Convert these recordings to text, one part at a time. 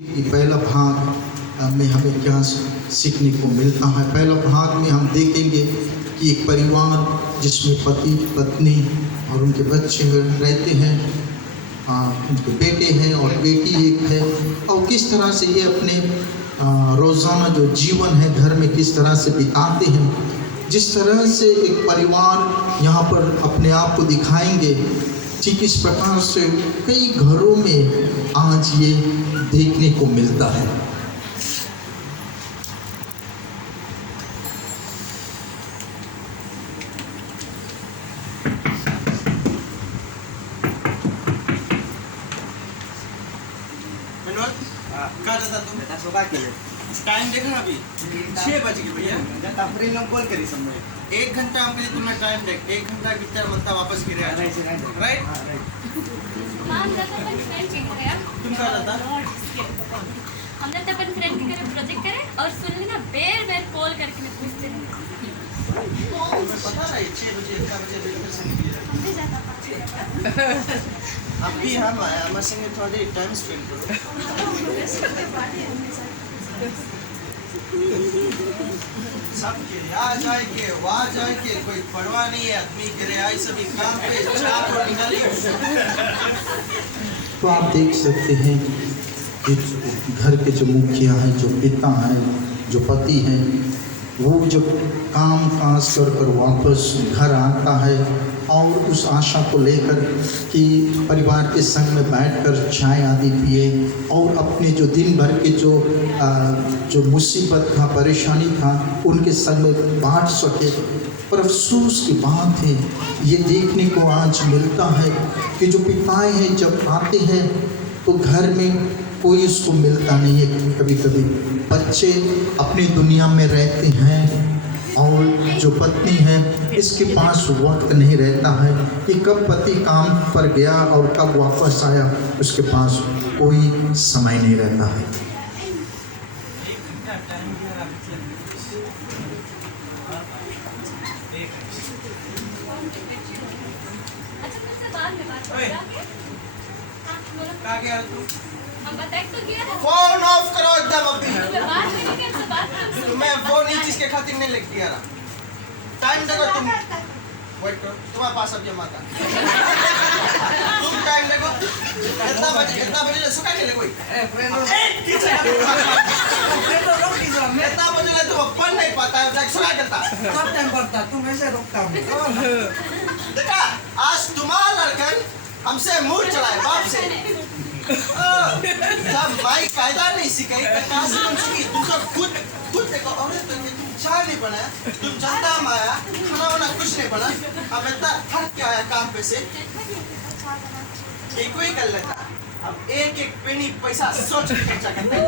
कि पहला भाग में हमें क्या सीखने को मिलता है। पहला भाग में हम देखेंगे कि एक परिवार जिसमें पति पत्नी और उनके बच्चे रहते हैं, उनके बेटे हैं और बेटी एक है, और किस तरह से ये अपने रोज़ाना जो जीवन है घर में किस तरह से बिताते हैं। जिस तरह से एक परिवार यहाँ पर अपने आप को दिखाएंगे, ठीक इस प्रकार से कई घरों में आज ये देखने को मिलता है। कहाँ रहता तुम? सुबह के लिए टाइम देखा अभी 6 बज गए भैया। तफरी लोग कॉल करी समझे 1 घंटा हमके लिए तुमने टाइम देख, 1 घंटा कितना बनता वापस गिरे आज, राइट? तुम कहाँ रहता? हमने तो अपन फ्रेंड के करे प्रोजेक्ट करे और सुन लेना बेर कॉल करके मैं पूछते रहे। तुम्हें पता है 6 बजे 1 बजे बिल्कुल सही हमने जाता अब भी हम हमारे संगे थोड़ा देर टाइम स्पेंड करो। सब के आ जाए के वहाँ जाए के कोई परवाह नहीं है आदमी के रे आई सभी काम पे चाप और निकाली। तो आप देख सकते हैं कि घर के जो मुखिया हैं, जो पिता हैं, जो पति हैं, वो जब काम काज कर वापस घर आता है और उस आशा को लेकर कि परिवार के संग में बैठकर चाय आदि पिए और अपने जो दिन भर के जो मुसीबत था, परेशानी था, उनके संग में बांट सके। पर अफसोस की बात है, ये देखने को आज मिलता है कि जो पिताएं हैं जब आते हैं तो घर में कोई उसको मिलता नहीं है। कभी कभी बच्चे अपनी दुनिया में रहते हैं और जो पत्नी है इसके पास वक्त नहीं रहता है कि कब पति काम पर गया और कब वापस आया, उसके पास कोई समय नहीं रहता है। अच्छा मुझसे बाद में बात ओए। करेंगे। हाँ बोलो। कहाँ गया तू? हम बताए तो किया था। फोन ऑफ करो एकदम अभी। तुम्हें बात करेंगे हमसे बात मैं फोन इस चीज के खातिर नहीं लेके आ रहा। टाइम देखो तुम, वेट करो, तुम्हारे पास अब जमा था। तुम टाइम देखो, कितना बजे ले सुखा के ले कोई। कितना बजे ले तुम पढ़ नहीं पाता है, जाके सुखा करता। सब टाइम पड़ता तुम ऐसे रोकता हूँ देखा, आज तुम्हारा लड़कन हमसे मुंह चढ़ाए बाप से। जब भाई कायदा नहीं सिखाई तो कहाँ से तुम सीखी? तुम सब खुद देखो, अरे तुम चाय नहीं बनाया, तुम जनता में आया, खाना वाना कुछ नहीं बना, अब इतना थक के आया काम पे से, एक ही कर लेता। अब एक पेनी पैसा सोच के खर्चा करते हैं।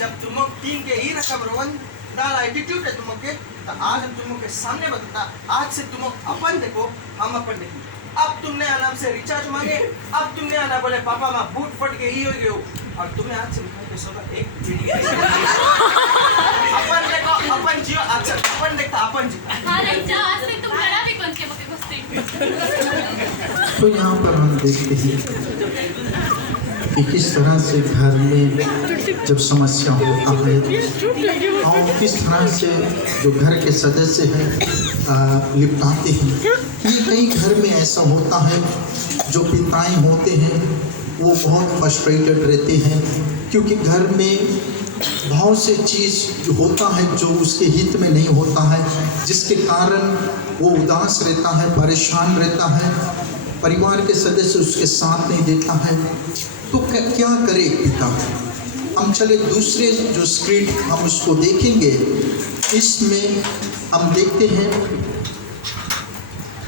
जब तुम लोग 3 के ही रकम रोवन डाल एटीट्यूड है तुम लोग के, तो आज हम तुम लोग के सामने बताता, आज से तुम लोग अपन देखो, हम अपन देखो। अब तुमने आना हमसे रिचार्ज मांगे, अब तुमने आना बोले पापा माँ बूट फट के ही हो गए हो, और तुम्हें आज से लिखा के सोचा एक अपन देखो, अपन जियो, अच्छा अपन देखता अपन जियो। हाँ नहीं जा, आज तक तुम करा भी कौन के मौके घुसते। तो यहाँ पर हम देखते हैं कि किस तरह से घर में जब समस्या होता है और किस तरह से जो घर के सदस्य हैं निपटाते हैं। ये कई घर में ऐसा होता है, जो पिताएं होते हैं वो बहुत फ्रस्ट्रेटेड रहते हैं क्योंकि घर में बहुत से चीज़ जो होता है जो उसके हित में नहीं होता है, जिसके कारण वो उदास रहता है, परेशान रहता है, परिवार के सदस्य उसके साथ नहीं देता है। तो क्या करे एक पिता? हम चले दूसरे जो स्क्रीन हम उसको देखेंगे, इसमें हम देखते हैं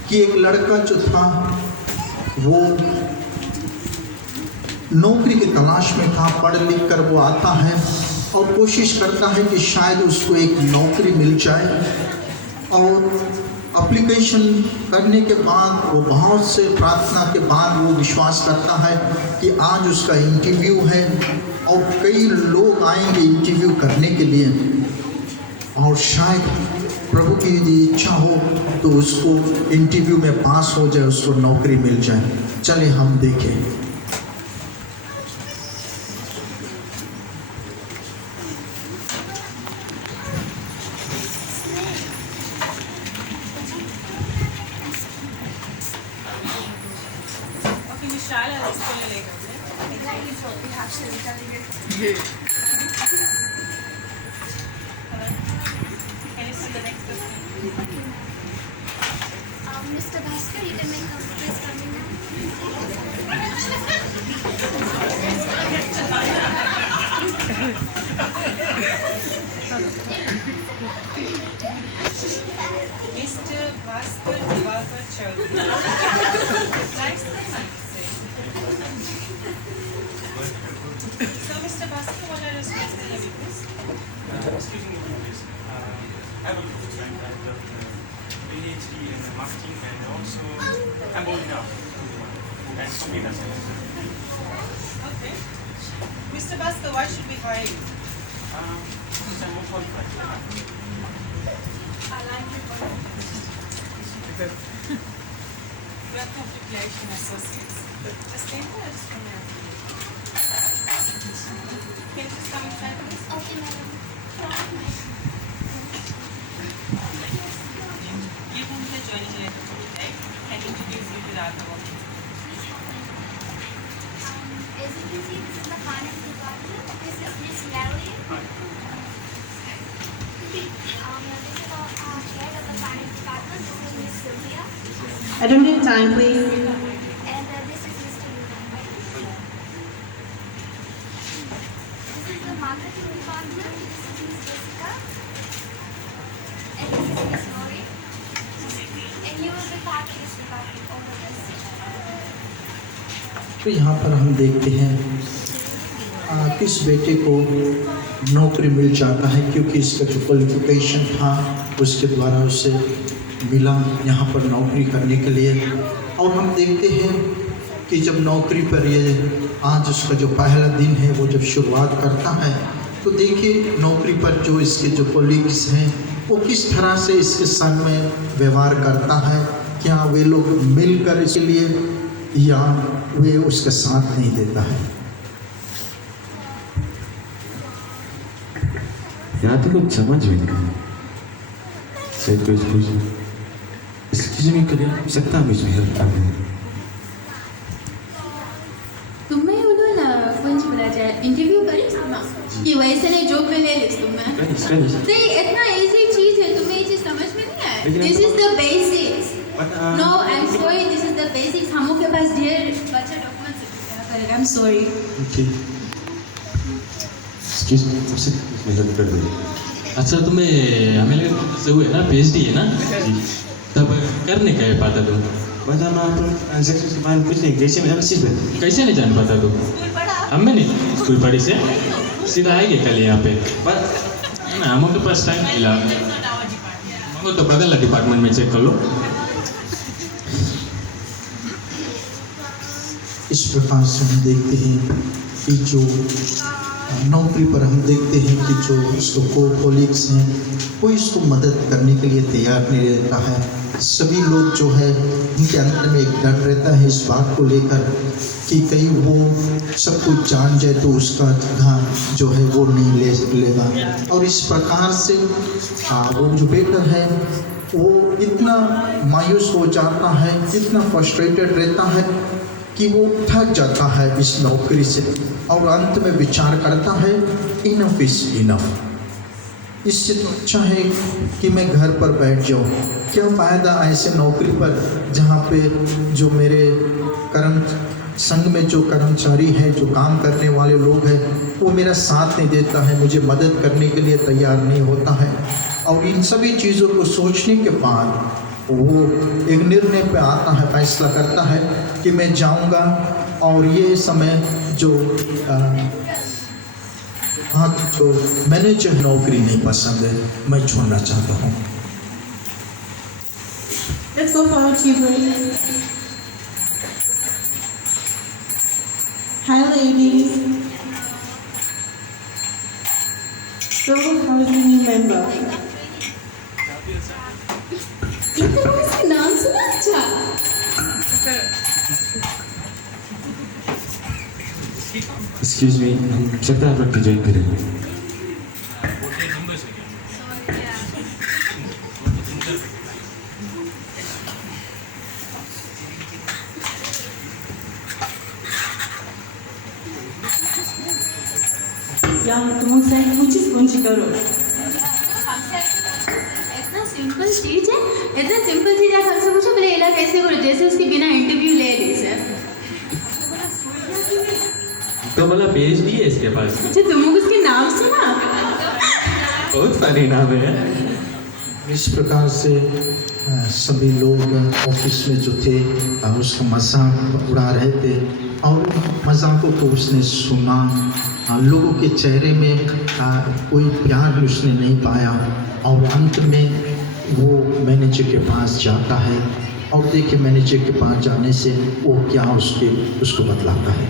कि एक लड़का जो था वो नौकरी की तलाश में था, पढ़ लिख कर वो आता है और कोशिश करता है कि शायद उसको एक नौकरी मिल जाए। और एप्लीकेशन करने के बाद वो बहुत से प्रार्थना के बाद वो विश्वास करता है कि आज उसका इंटरव्यू है और कई लोग आएंगे इंटरव्यू करने के लिए, और शायद प्रभु की यदि इच्छा हो तो उसको इंटरव्यू में पास हो जाए, उसको नौकरी मिल जाए। चले हम देखें। विशाल है इसको ले लेगा Exactly so we have to tell you. Can you see the next question? Mr. Bhaskar, you can make a quiz for me now. Mr. Bhaskar Diwakar Chaudhary. Nice name, I would say. So, Mr. Bhaskar, what are your strengths and your weaknesses? Excuse me, please. I have a good friend. I have PhD in marketing and also I'm old enough and computer science. Okay. Mr. Bhaskar, why should we hire you? Since I'm more qualified. I like your Welcome to Creation Associates. Just came here, just come here. Can you just come inside, please? Okay, madam. Give him the joining letter, right? And introduce you to the other one. As you can see, this is the finance department. This is Miss Natalie. This is the head of the finance department. This is Miss Sylvia. I don't have time, please. And this is Mr. Yuvan. This is the marketing department. This is Miss Jessica. And this is Miss Lori. And you will be part of this department, all of us. तो यहाँ पर हम देखते हैं किस बेटे को नौकरी मिल जाता है क्योंकि इसका जो क्वालिफिकेशन था उसके द्वारा उसे मिला यहाँ पर नौकरी करने के लिए। और हम देखते हैं कि जब नौकरी पर ये आज उसका जो पहला दिन है वो जब शुरुआत करता है तो देखिए नौकरी पर जो इसके जो कोलीग्स हैं वो किस तरह से इसके संग में व्यवहार करता है। क्या वे लोग मिलकर इसके लिए या वे उसका साथ नहीं देता है। यहाँ तो कुछ समझ भी नहीं। शायद कोई पूछे इसकी जमीन कर सकता हूँ इसमें हेल्प करने। तुम्हें उन्होंने कौन सी बोला जाए इंटरव्यू करी कि वैसे ने जॉब में ले ली तुम्हें। नहीं इतना इजी चीज है तुम्हें ये चीज समझ में नहीं आया। This is the basics. No I am sorry this is the basics. हम लोग के पास ढेर बच्चा डॉक्यूमेंट्स करेगा। I am sorry. Excuse me तुमसे हेल्प कर दो। अच्छा तुम्हें अमेरिका से हुए ना PhD है ना तब करने का है पाता तुम बता मैं आप ट्रांजैक्शन के बारे में कुछ नहीं जैसे मेरा चीज़ है कैसे नहीं जान पाता तुम हमें नहीं स्कूल पढ़ी से सीधा आएंगे कल यहाँ पे पर ना हम के पास टाइम मिला मंगो तो बगल डिपार्टमेंट में चेक कर लो। इस प्रकार से हम देखते हैं कि जो नौकरी पर हम देखते हैं कि जो उसको कोलीग्स हैं कोई इसको मदद करने के लिए तैयार नहीं रहता है। सभी लोग जो है उनके अंदर में एक डर रहता है इस बात को लेकर कि कहीं वो सब कुछ जान जाए तो उसका जगह जो है वो नहीं लेगा। और इस प्रकार से वो जो बेटा है वो इतना मायूस हो जाता है इतना फ्रस्ट्रेटेड रहता है कि वो थक जाता है इस नौकरी से और अंत में विचार करता है इनफ इज़ इनफ। इससे तो अच्छा है कि मैं घर पर बैठ जाऊँ। क्या फ़ायदा ऐसे नौकरी पर जहाँ पे जो मेरे संघ में जो कर्मचारी हैं जो काम करने वाले लोग हैं वो मेरा साथ नहीं देता है मुझे मदद करने के लिए तैयार नहीं होता है। और इन सभी चीज़ों को सोचने के बाद वो एक निर्णय पे आता है फैसला करता है कि मैं जाऊंगा और ये समय जो जो मैनेजर नौकरी नहीं पसंद है मैं छोड़ना चाहता हूँ। Let's go forward to you, please. Hi, ladies. So, how is the new member? इतना इसका नाम सुना अच्छा। एक्सक्यूज मी हम सकता है आप लोग ज्वाइन करेंगे। या तुम से कुछ कुछ करो हमसे इतना सिंपल चीज है, इतना सिंपल चीज आप हमसे पूछो बोले इला कैसे करो, जैसे उसके बिना इंटरव्यू ले ली सर। तो बोला PhD है इसके पास। अच्छा तुम उसके नाम से ना बहुत फनी नाम है। इस प्रकार से सभी लोग ऑफिस में जो थे उसका मजाक उड़ा रहे थे और मजाकों को उसने सुना। लोगों के चेहरे में कोई प्यार उसने नहीं पाया और अंत में वो मैनेजर के पास जाता है और देखिए मैनेजर के पास जाने से वो क्या उसको बतलाता है।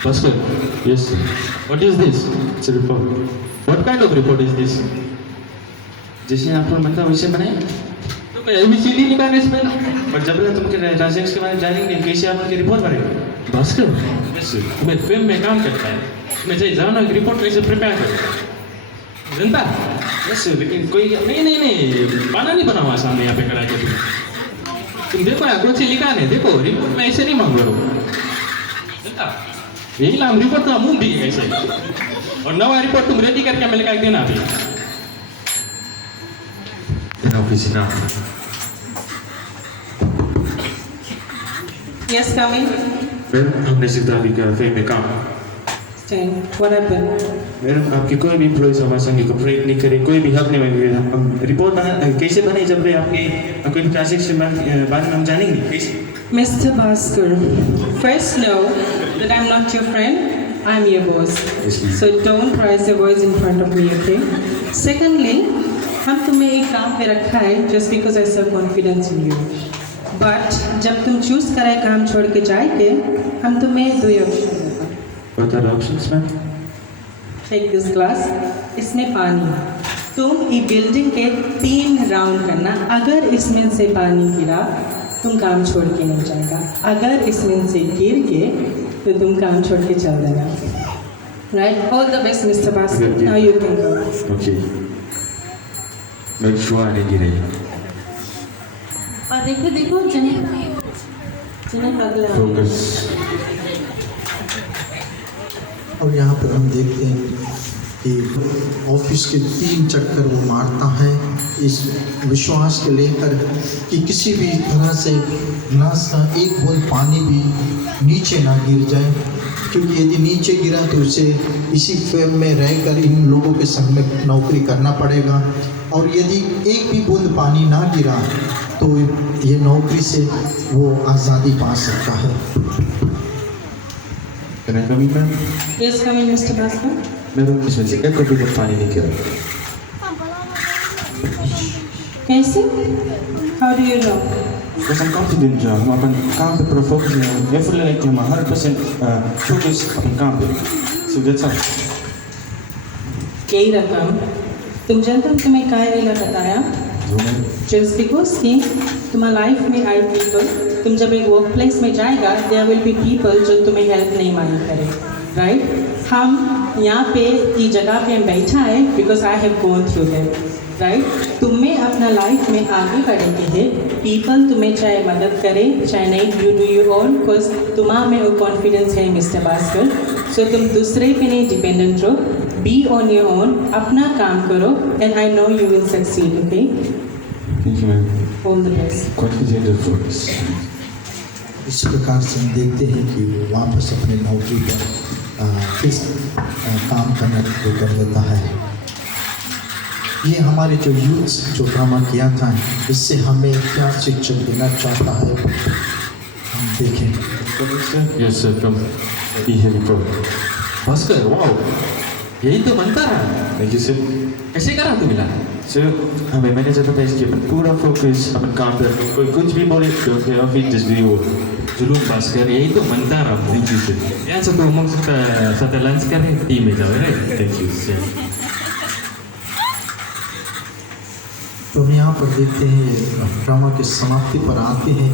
Pascal, yes. What is this? It's a report. What kind of report is this? जैसे आपको मतलब वैसे बनाए तो मैं ABCD निकालने इसमें ना। पर जब तक तुमके ट्रांजेक्शन के बारे में जानेंगे कैसे आपकी रिपोर्ट बनेगी। भास्कर, यस तुम्हें फिल्म में काम करता है, तुम्हें चाहिए जाना एक रिपोर्ट कैसे प्रिपेयर करो जनता। यस लेकिन कोई नहीं बना नहीं बना हुआ सामने यहाँ पे खड़ा के तुम देखो यार कुछ लिखा नहीं, देखो रिपोर्ट में ऐसे नहीं मांग रहा जनता। यही लाम रिपोर्ट तो मुंह भी ऐसे और नवा रिपोर्ट तुम रेडी करके हमें लिखा देना अभी। Yes, come in. मैडम हमने सीधा अभी का फिल्म में काम। Stand. What happened? मैडम आपके कोई भी एम्प्लॉइज हमारे संग कोऑपरेट नहीं करे, कोई भी हक नहीं मांगे। हम रिपोर्ट बना कैसे बने जब आपके कोई ट्रांजेक्शन बारे में हम जानेंगे कैसे। Mr. Bhaskar, first know that I'm not your friend, I'm your boss. Yes, ma'am. So don't raise your voice in front of me, okay? Secondly, हम तुम्हें एक काम पे रखा है just because I have confidence in you. But जब तुम choose करे काम छोड़ के जाएंगे, हम तुम्हें दो ऑप्शन देगा। What are the options, ma'am? Take this glass, इसमें पानी है। तुम ये बिल्डिंग के 3 राउंड करना, अगर इसमें से पानी गिरा तुम काम छोड़ के नहीं जाएगा, अगर इसमें से गिर के तो तुम काम छोड़ के चल देना। Right, all the best mister Bhaskar, now you can go. Okay make sure नहीं गिरे। और देखो जनक अगला फोकस। और यहाँ पर हम देखते हैं कि ऑफिस के 3 चक्कर वो मारता है इस विश्वास के लेकर कि किसी भी तरह से ना एक बूंद पानी भी नीचे ना गिर जाए, क्योंकि यदि नीचे गिरा तो उसे इसी फर्म में रहकर इन लोगों के संग में नौकरी करना पड़ेगा और यदि एक भी बूंद पानी ना गिरा तो ये नौकरी से वो आज़ादी पा सकता है। Can I come in, ma'am? Yes, come in Mr. Bhaskar. Madam इसमें से एक कभी भी पानी नहीं गिरा। कैसे? How do you know? Because I'm confident जो हम अपन काम पे पूरा फोकस हैं, एफर्ट लेने के हम 100% फोकस अपन काम पे। So that's all. यही रकम तुम जनता तुम्हें काय वेला बताया जस्ट बिकॉज कि तुम्हारा लाइफ में आई पीपल, तुम जब एक वर्क प्लेस में जाएगा देयर विल बी पीपल जो तुम्हें हेल्प नहीं मांग करे, राइट। हम यहाँ पे ये जगह पे हम बैठा है because I have gone through that, right. तुम्हें अपना लाइफ में आगे बढ़े के है, पीपल तुम्हें चाहे मदद करे चाहे नहीं, you do your own, because तुम्हारा में वो कॉन्फिडेंस है मिस्टर भास्कर। सो तुम दूसरे पे नहीं डिपेंडेंट रहो, बी ऑन योर ओन, अपना काम करो and I know you will succeed, okay. Thank you, ma'am. All the best. Confident and focus. इस प्रकार से हम देखते हैं कि वो वापस अपने नौकरी पर फिर काम करना शुरू कर देता है। ये हमारे जो यूथ जो ड्रामा किया था इससे हमें क्या शिक्षा देना चाहता है हम देखें। Yes, sir. Come. Be here, bro. Bhaskar, wow, यही तो बनता रहा। Thank you, sir. कैसे करा तू मिला? सर हमें मैनेजर को भेज के अपन पूरा फोकस अपन काम पर, कोई कुछ भी बोले तो क्या फिर जस्ट भी वो जुलूम भास्कर, यही तो बनता रहा। Thank you sir. यहाँ से तो हम साथ लंच करें, टीम में जाओ, राइट। Thank you sir. तो हम यहाँ पर देखते हैं ड्रामा की समाप्ति पर आते हैं